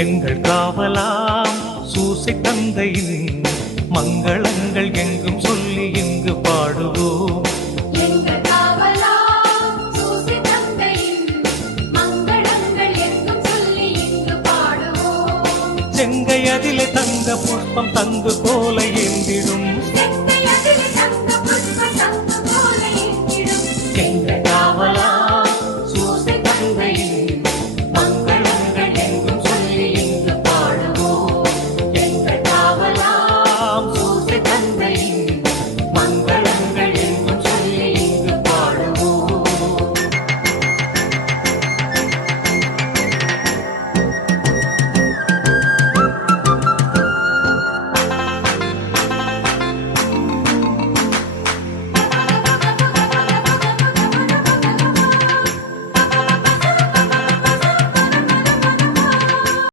எங்கள் காவலாம் சூசை தந்தையின் மங்களங்கள் எங்கும் சொல்லி இங்கு பாடுவோம். எங்கள் காவலாம் சூசை தந்தையின் மங்களங்கள் எங்கும் சொல்லி இங்கு பாடுவோம். செங்கையதிலே தங்க புஷ்பம் தங்கு போல ஏந்திடும் செங்கையதிலே தங்க